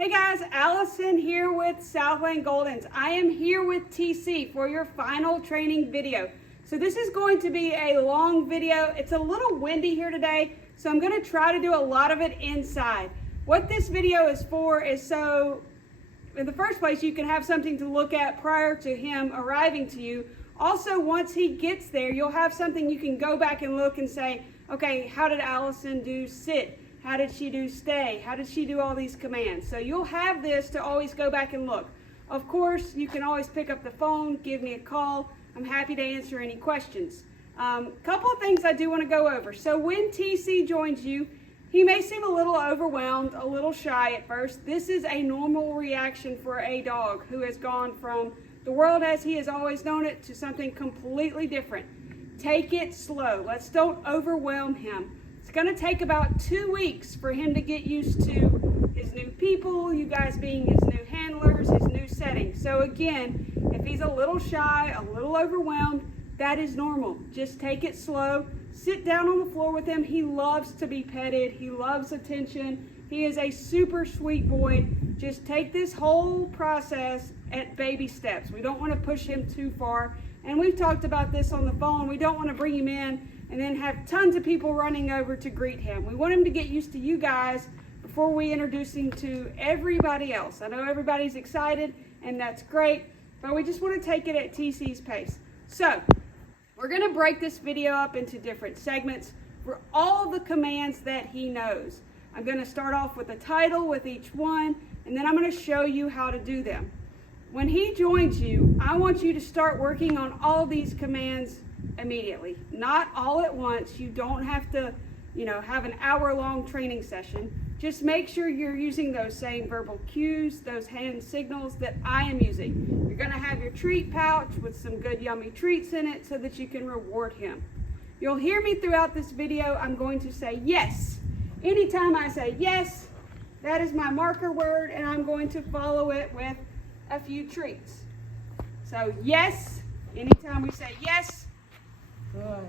Hey guys, Allison here with Southland Goldens. I am here with TC for your final training video. So this is going to be a long video. It's a little windy here today, so I'm going to try to do a lot of it inside. What this video is for is so, in the first place, you can have something to look at prior to him arriving to you. Also, once he gets there, you'll have something you can go back and look and say, okay, how did Allison do sit? How did she do stay? How did she do all these commands? So you'll have this to always go back and look. Of course, you can always pick up the phone, give me a call. I'm happy to answer any questions. Couple of things I do want to go over. So when TC joins you, he may seem a little overwhelmed, a little shy at first. This is a normal reaction for a dog who has gone from the world as he has always known it to something completely different. Take it slow. Let's don't overwhelm him. It's going to take about 2 weeks for him to get used to his new people, you guys being his new handlers, his new setting. So again, if he's a little shy, a little overwhelmed, that is normal. Just take it slow. Sit down on the floor with him. He loves to be petted. He loves attention. He is a super sweet boy. Just take this whole process at baby steps. We don't want to push him too far. And we've talked about this on the phone. We don't want to bring him in and then have tons of people running over to greet him. We want him to get used to you guys before we introduce him to everybody else. I know everybody's excited, and that's great, but we just want to take it at TC's pace. So, we're going to break this video up into different segments for all the commands that he knows. I'm going to start off with a title with each one, and then I'm going to show you how to do them. When he joins you, I want you to start working on all these commands immediately, not all at once. You don't have to, have an hour-long training session. Just make sure you're using those same verbal cues, those hand signals that I am using. You're going to have your treat pouch with some good yummy treats in it so that you can reward him. You'll hear me throughout this video. I'm going to say yes. Anytime I say yes, that is my marker word, and I'm going to follow it with a few treats. So yes, anytime we say yes, good.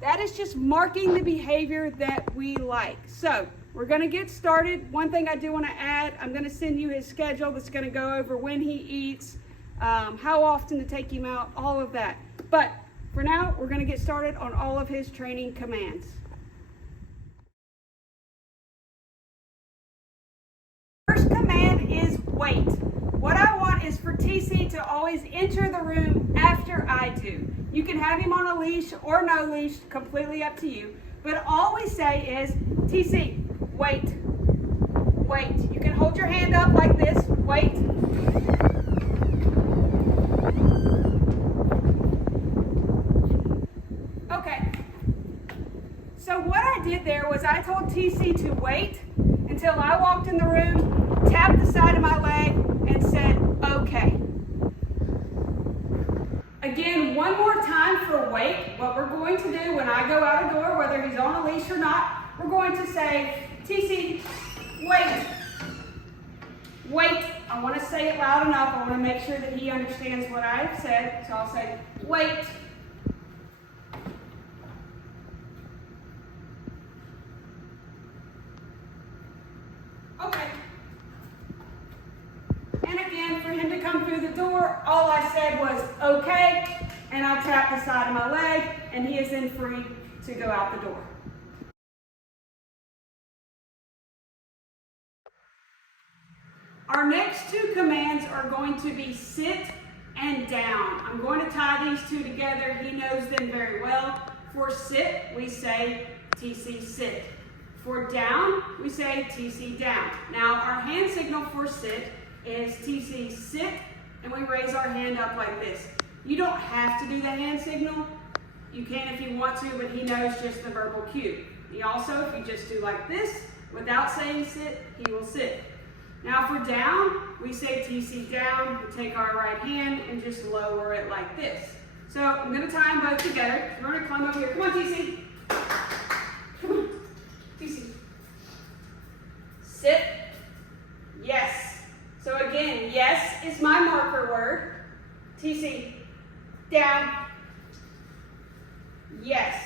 That is just marking the behavior that we like. So we're going to get started. One thing I do want to add, I'm going to send you his schedule that's going to go over when he eats, how often to take him out, all of that. But for now, we're going to get started on all of his training commands. First command is wait. What I want is for TC to always enter the room after I do. You can have him on a leash or no leash, completely up to you. But all we say is, TC, wait, wait. You can hold your hand up like this, wait. Okay. So what I did there was I told TC to wait until I walked in the room, tapped the side of my leg, and said, okay. Again, one more time for wait. What we're going to do when I go out a door, whether he's on a leash or not, we're going to say, TC, wait. Wait. I want to say it loud enough. I want to make sure that he understands what I've said. So I'll say, wait. Okay. And again, for him to come through the door, all I said was, okay, and I tapped the side of my leg, and he is then free to go out the door. Our next two commands are going to be sit and down. I'm going to tie these two together. He knows them very well. For sit, we say TC sit. For down, we say TC down. Now, our hand signal for sit is TC sit, and we raise our hand up like this. You don't have to do the hand signal. You can if you want to, but he knows just the verbal cue. He also, if you just do like this, without saying sit, he will sit. Now for down, we say TC down. We take our right hand and just lower it like this. So I'm going to tie them both together. We're going to climb over here. Come on, TC. Come on, TC. Sit. Yes. So again, yes is my marker word. TC, down. Yes.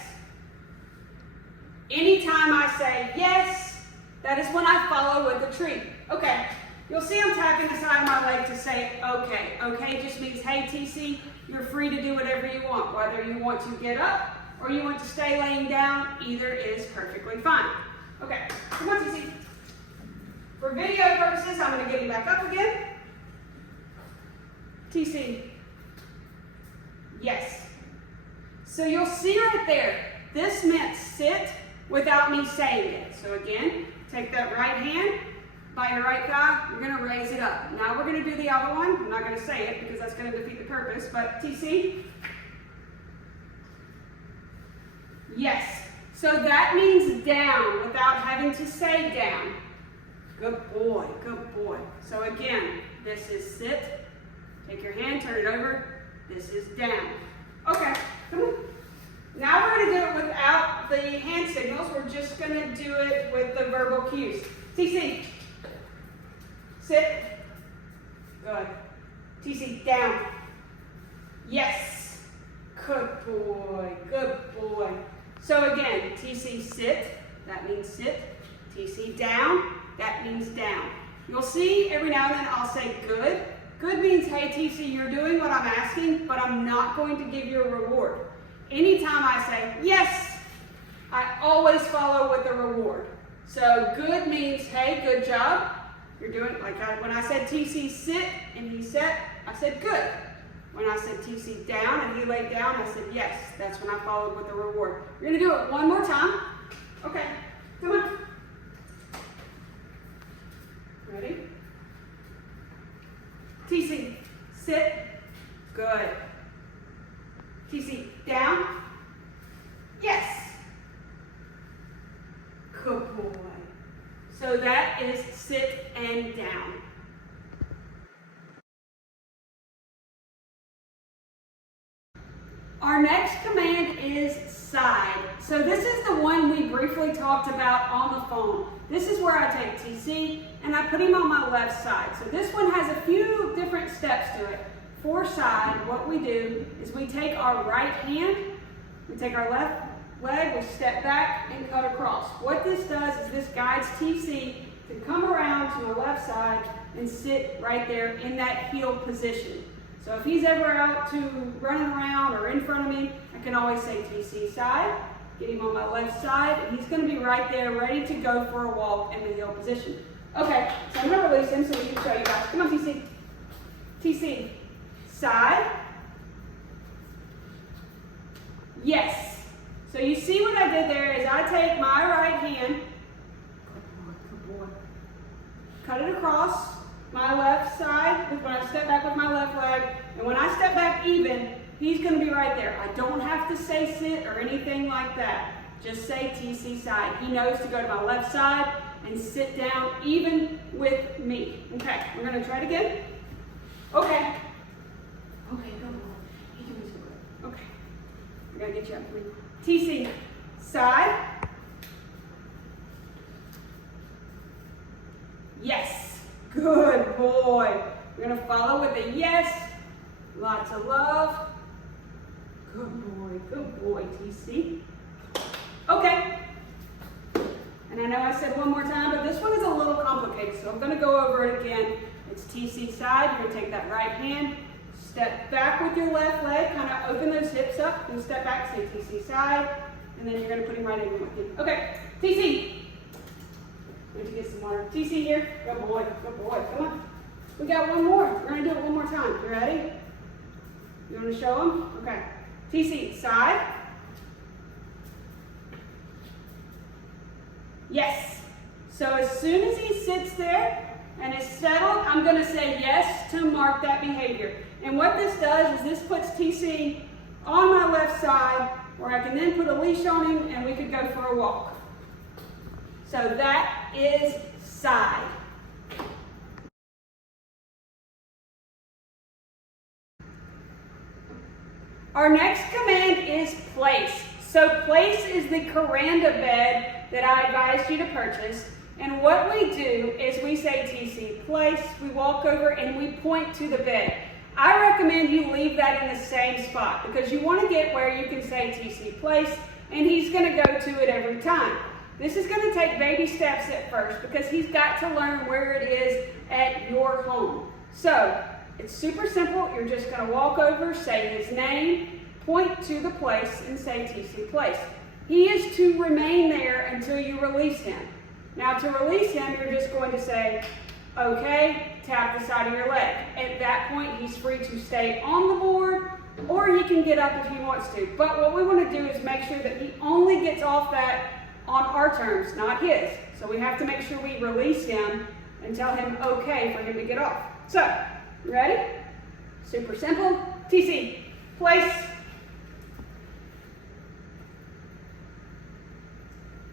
Anytime I say yes, that is when I follow with a treat. Okay. You'll see I'm tapping the side of my leg to say okay. Okay just means, hey TC, you're free to do whatever you want. Whether you want to get up or you want to stay laying down, either is perfectly fine. Okay, come on TC. For video purposes, I'm going to get you back up again. TC. Yes. So you'll see right there, this meant sit without me saying it. So again, take that right hand by your right thigh, you're going to raise it up. Now we're going to do the other one. I'm not going to say it because that's going to defeat the purpose, but TC. Yes. So that means down without having to say down. Good boy, good boy. So again, this is sit. Take your hand, turn it over. This is down. Okay, come on. Now we're going to do it without the hand signals. We're just going to do it with the verbal cues. TC. Sit. Good. TC, down. Yes. Good boy, good boy. So again, TC, sit. That means sit. TC, down. That means down. You'll see every now and then I'll say good. Good means, hey TC, you're doing what I'm asking, but I'm not going to give you a reward. Anytime I say yes, I always follow with a reward. So good means, hey, good job. You're doing, like when I said TC sit and he sat, I said good. When I said TC down and he laid down, I said yes. That's when I followed with a reward. You're going to do it one more time. Okay, come on. Ready? TC, sit, good. TC, down, yes. Good boy. So that is sit and down. Our next command is side. So this is the one we briefly talked about on the phone. This is where I take TC and I put him on my left side. So this one has a few different steps to it. For side, what we do is we take our right hand, we take our left leg, we step back and cut across. What this does is this guides TC to come around to the left side and sit right there in that heel position. So if he's ever out to running around or in front of me, I can always say TC side, get him on my left side, and he's going to be right there ready to go for a walk in the heel position. Okay, so I'm going to release him so we can show you guys. Come on, TC. TC. Side. Yes. So you see what I did there is I take my right hand, good boy, cut it across my left side when I step back with my left leg, and when I step back even, he's going to be right there. I don't have to say sit or anything like that. Just say TC side. He knows to go to my left side and sit down even with me. Okay, we're going to try it again. Okay. Okay, go on. You're doing so good. Okay. I gotta get you up, please. TC, side. Yes. Good boy. We're gonna follow with a yes. Lots of love. Good boy, TC. Okay. And I know I said one more time, but this one is a little complicated, so I'm gonna go over it again. It's TC side. You're gonna take that right hand. Step back with your left leg, kind of open those hips up, and step back, say TC side, and then you're going to put him right in with you. Okay, TC. Let me get some water. TC here. Good boy, come on. We got one more. We're going to do it one more time. You ready? You want to show him? Okay. TC, side. Yes. So as soon as he sits there and is settled, I'm going to say yes to mark that behavior. And what this does is this puts TC on my left side where I can then put a leash on him and we could go for a walk. So that is side. Our next command is place. So place is the Kuranda bed that I advised you to purchase. And what we do is we say TC place, we walk over and we point to the bed. I recommend you leave that in the same spot because you want to get where you can say TC place and he's going to go to it every time. This is going to take baby steps at first because he's got to learn where it is at your home. So it's super simple. You're just going to walk over, say his name, point to the place, and say TC Place. He is to remain there until you release him. Now to release him, you're just going to say, okay, tap the side of your leg. At that point, he's free to stay on the board, or he can get up if he wants to. But what we want to do is make sure that he only gets off that on our terms, not his. So we have to make sure we release him and tell him okay for him to get off. So, ready? Super simple. TC, place.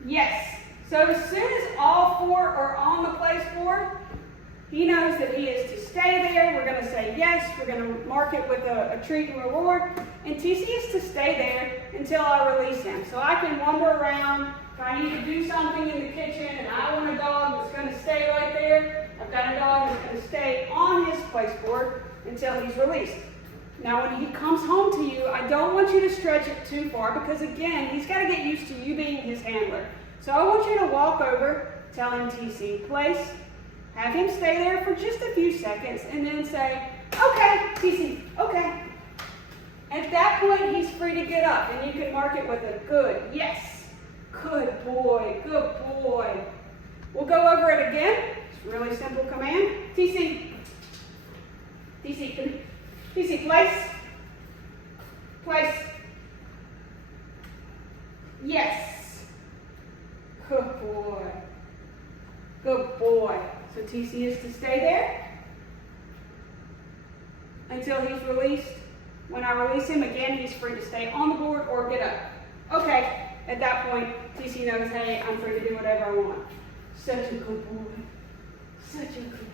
Yes. So as soon as all four are on the place board, he knows that he is to stay there. We're going to say yes. We're going to mark it with a treat and reward. And TC is to stay there until I release him. So I can wander around. If I need to do something in the kitchen and I want a dog that's going to stay right there, I've got a dog that's going to stay on his place board until he's released. Now when he comes home to you, I don't want you to stretch it too far because again, he's got to get used to you being his handler. So I want you to walk over, tell him TC Place, have him stay there for just a few seconds, and then say, okay, TC, okay. At that point, he's free to get up, and you can mark it with a good, yes, good boy, good boy. We'll go over it again. It's a really simple command. TC, place, place, yes, good boy, good boy. So TC is to stay there until he's released. When I release him again, he's free to stay on the board or get up. Okay, at that point, TC knows, hey, I'm free to do whatever I want. Such a good boy. Such a good boy.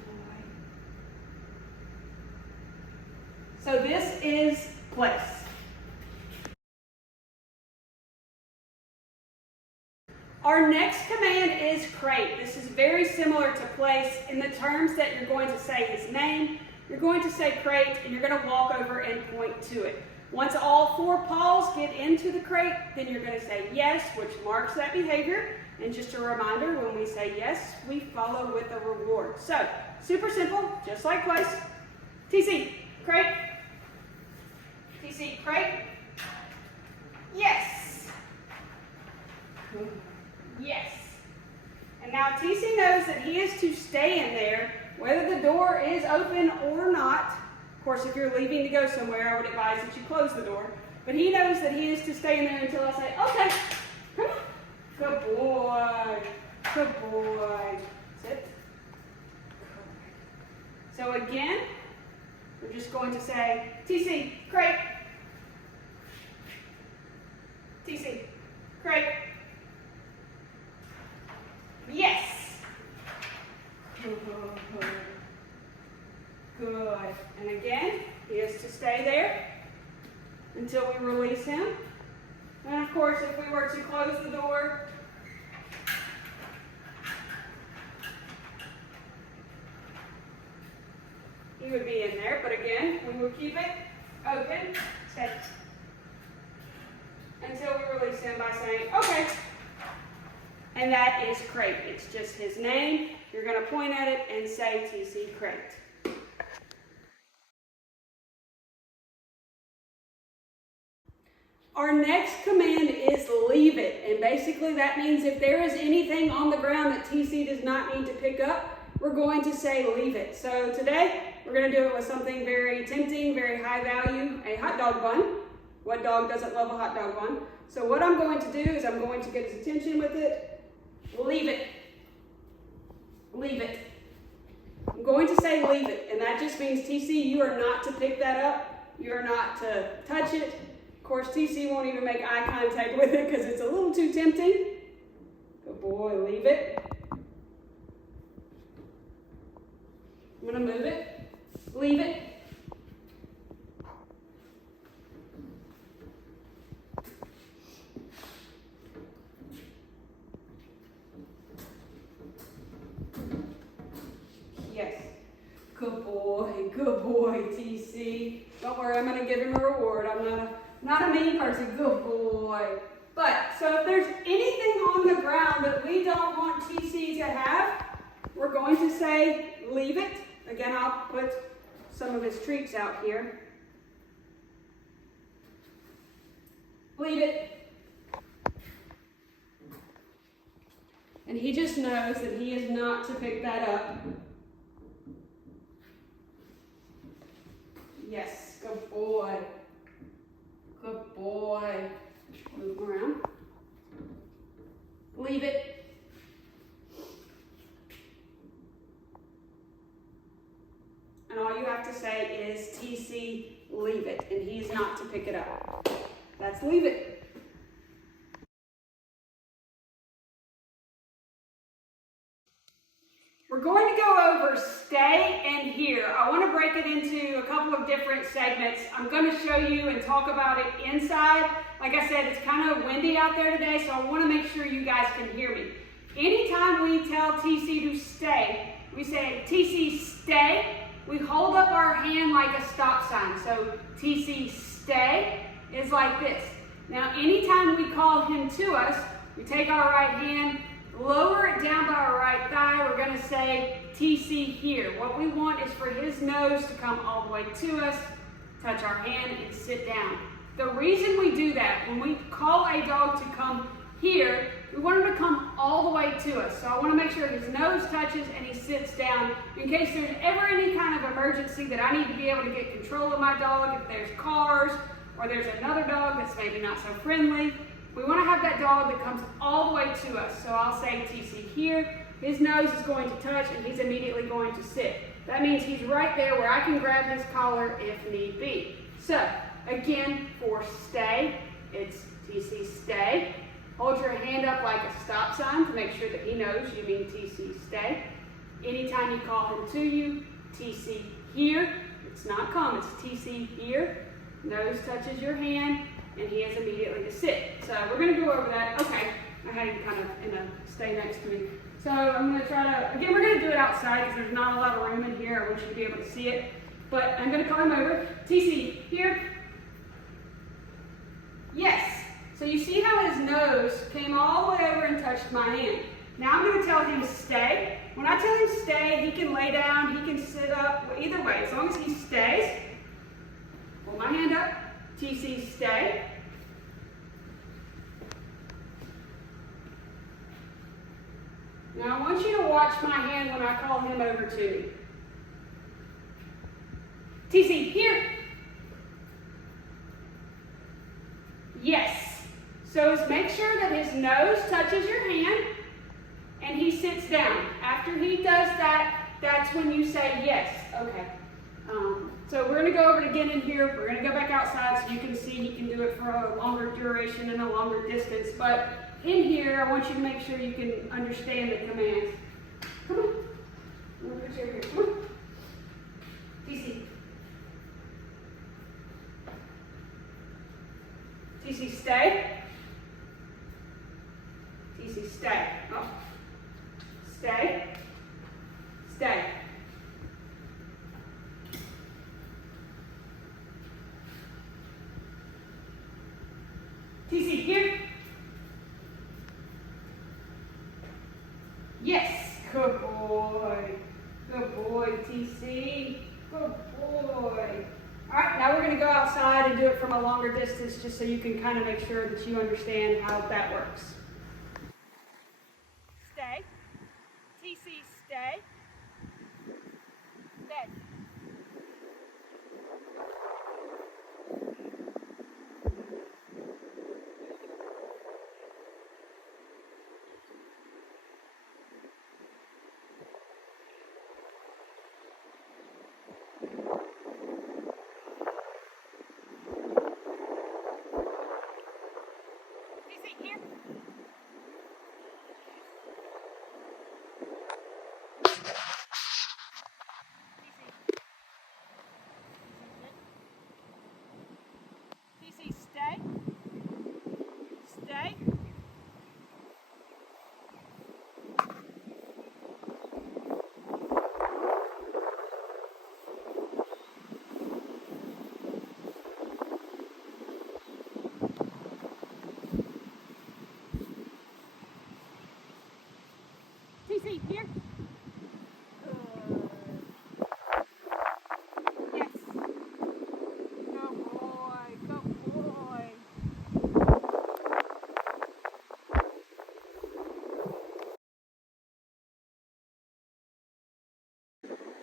So this is place. Our next command is crate. This is very similar to place in the terms that you're going to say his name, you're going to say crate, and you're going to walk over and point to it. Once all four paws get into the crate, then you're going to say yes, which marks that behavior. And just a reminder, when we say yes, we follow with a reward. So, super simple, just like place. TC, crate. TC, crate. Yes. Yes. And now TC knows that he is to stay in there, whether the door is open or not. Of course, if you're leaving to go somewhere, I would advise that you close the door. But he knows that he is to stay in there until I say, okay, come on. Good boy. Good boy. Sit. So again, we're just going to say, TC, crate. TC, crate. Yes. Good. And again, he is to stay there until we release him. And of course, if we were to close the door, he would be in there. But again, we will keep it open until we release him by saying, okay. And that is crate. It's just his name. You're going to point at it and say TC crate. Our next command is leave it. And basically that means if there is anything on the ground that TC does not need to pick up, we're going to say leave it. So today we're going to do it with something very tempting, very high value, a hot dog bun. What dog doesn't love a hot dog bun? So what I'm going to do is I'm going to get his attention with it. Leave it. Leave it. I'm going to say leave it, and that just means TC, you are not to pick that up. You are not to touch it. Of course, TC won't even make eye contact with it because it's a little too tempting. Good boy, leave it. I'm going to move it. Leave it. Good boy, TC. Don't worry, I'm going to give him a reward. I'm not a mean person. Good boy. So if there's anything on the ground that we don't want TC to have, we're going to say leave it. Again, I'll put some of his treats out here. Leave it. And he just knows that he is not to pick that up. Yes, good boy. Good boy. Move him around. Leave it. And all you have to say is, TC, leave it. And he's not to pick it up. That's leave it. We're going to go over stay and here. I want to break it into a couple of different segments. I'm going to show you and talk about it inside. Like I said, it's kind of windy out there today, so I want to make sure you guys can hear me. Anytime we tell TC to stay, we say, TC, stay. We hold up our hand like a stop sign. So TC, stay is like this. Now, anytime we call him to us, we take our right hand, lower it down by our right thigh. We're going to say TC here. What we want is for his nose to come all the way to us, touch our hand, and sit down. The reason we do that, when we call a dog to come here, we want him to come all the way to us. So I want to make sure his nose touches and he sits down in case there's ever any kind of emergency that I need to be able to get control of my dog. If there's cars or there's another dog that's maybe not so friendly, we want to have that dog that comes all the way to us. So I'll say TC here. His nose is going to touch and he's immediately going to sit. That means he's right there where I can grab his collar if need be. So again, for stay, it's TC, stay. Hold your hand up like a stop sign to make sure that he knows you mean TC, stay. Anytime you call him to you, TC here. It's not come, it's TC here. Nose touches your hand and he is immediately to sit. So we're going to go over that. Okay, I had him kind of stay next to me. So I'm going to try to, again, we're going to do it outside because there's not a lot of room in here. I want you to be able to see it. But I'm going to call him over. TC, here. Yes. So you see how his nose came all the way over and touched my hand. Now I'm going to tell him stay. When I tell him stay, he can lay down, he can sit up, either way. As long as he stays, pull my hand up. TC, stay. Now I want you to watch my hand when I call him over to me. TC, here. Yes. So make sure that his nose touches your hand and he sits down. After he does that, that's when you say yes. Okay. So we're going to go over it again in here. We're going to go back outside so you can see he can do it for a longer duration and a longer distance. But in here, I want you to make sure you can understand the commands. Come on. I'm going to put you over here. Come on. TC. TC, stay. TC, stay. Oh. Stay. Stay. TC, here. Yes. Good boy. Good boy, TC. Good boy. All right, now we're going to go outside and do it from a longer distance just so you can kind of make sure that you understand how that works. Stay. TC, stay. Stay. Here. TC, here. Yes. Good boy, good boy.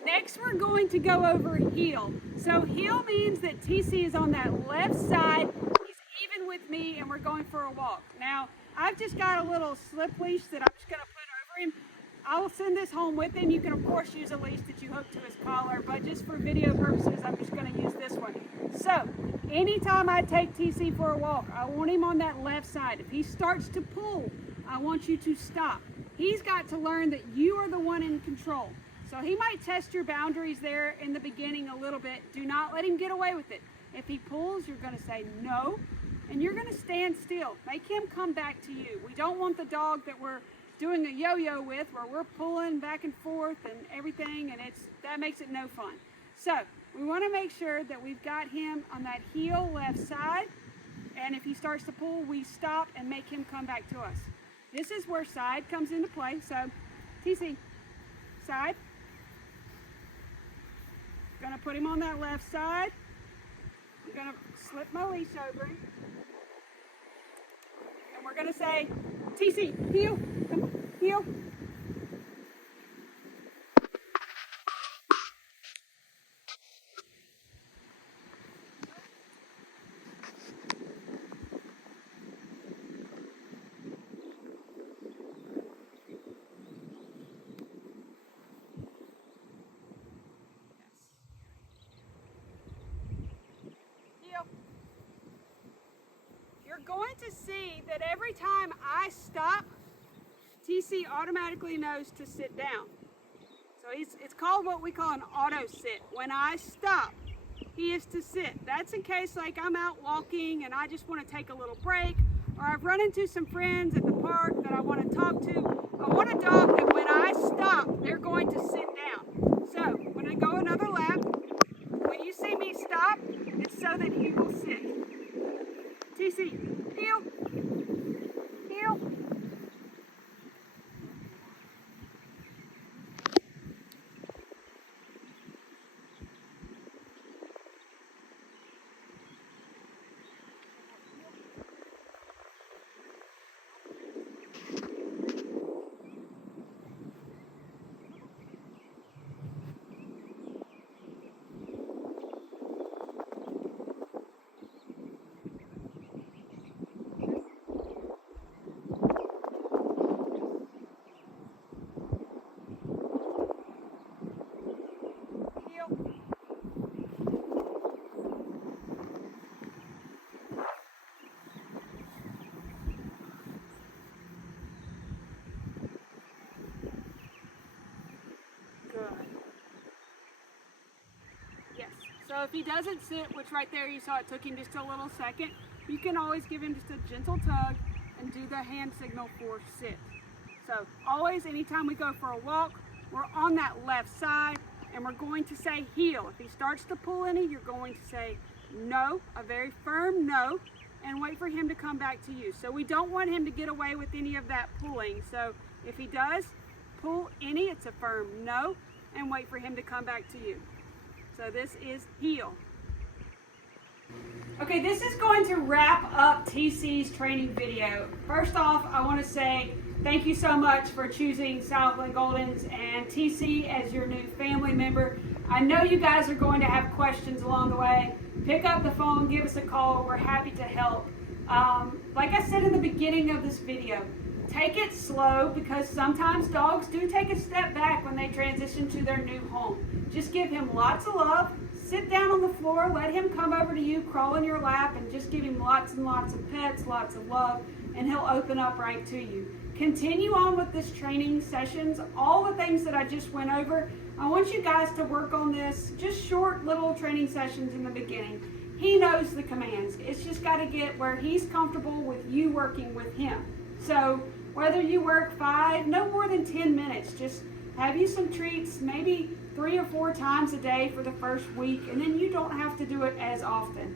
Next, we're going to go over heel. So heel means that TC is on that left side. He's even with me, and we're going for a walk. Now, I've just got a little slip leash that I'm just going to put over him. I will send this home with him. You can, of course, use a leash that you hook to his collar, but just for video purposes, I'm just going to use this one. So, anytime I take TC for a walk, I want him on that left side. If he starts to pull, I want you to stop. He's got to learn that you are the one in control. So he might test your boundaries there in the beginning a little bit. Do not let him get away with it. If he pulls, you're going to say no, and you're going to stand still. Make him come back to you. We don't want the dog that we're doing a yo-yo with where we're pulling back and forth and everything, and that makes it no fun. So we want to make sure that we've got him on that heel left side, and if he starts to pull, we stop and make him come back to us. This is where side comes into play. So TC, side. Gonna put him on that left side. I'm gonna slip my leash over him. And we're gonna say, TC, heel, come, heel. You're going to see that every time I stop, TC automatically knows to sit down. So it's called what we call an auto sit. When I stop, he is to sit. That's in case like I'm out walking and I just want to take a little break, or I've run into some friends at the park that I want to talk to. I want a dog that when I stop, they're going to sit down. So when I go another lap, when you see me stop, it's so that he will sit. TC, heel, heel. Yes. So if he doesn't sit, which right there you saw it took him just a little second, you can always give him just a gentle tug and do the hand signal for sit. So always, anytime we go for a walk, we're on that left side and we're going to say heel. If he starts to pull any, you're going to say no, a very firm no, and wait for him to come back to you. So we don't want him to get away with any of that pulling. So if he does pull any, it's a firm no, and wait for him to come back to you. So this is heel. Okay, this is going to wrap up TC's training video. First off, I want to say thank you so much for choosing Southland Goldens and TC as your new family member. I know you guys are going to have questions along the way. Pick up the phone, give us a call. We're happy to help. Like I said in the beginning of this video, take it slow because sometimes dogs do take a step back when they transition to their new home. Just give him lots of love. Sit down on the floor, let him come over to you, crawl in your lap, and just give him lots and lots of pets, lots of love, and he'll open up right to you. Continue on with this training sessions, all the things that I just went over. I want you guys to work on this, just short little training sessions in the beginning. He knows the commands. It's just got to get where he's comfortable with you working with him. So whether you work 5, no more than 10 minutes, just have you some treats, maybe 3 or 4 times a day for the first week, and then you don't have to do it as often.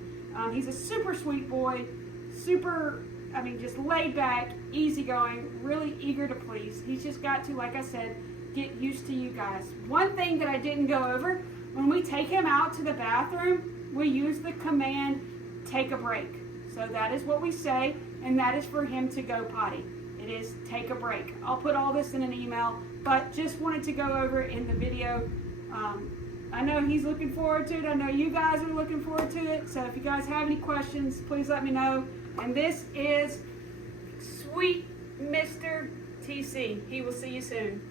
He's a super sweet boy, super I mean, just laid back, easygoing, really eager to please. He's just got to, like I said, get used to you guys. One thing that I didn't go over, when we take him out to the bathroom, we use the command, take a break. So that is what we say, and that is for him to go potty. It is take a break. I'll put all this in an email, but just wanted to go over in the video. I know he's looking forward to it. I know you guys are looking forward to it. So if you guys have any questions, please let me know. And this is sweet Mr. TC. He will see you soon.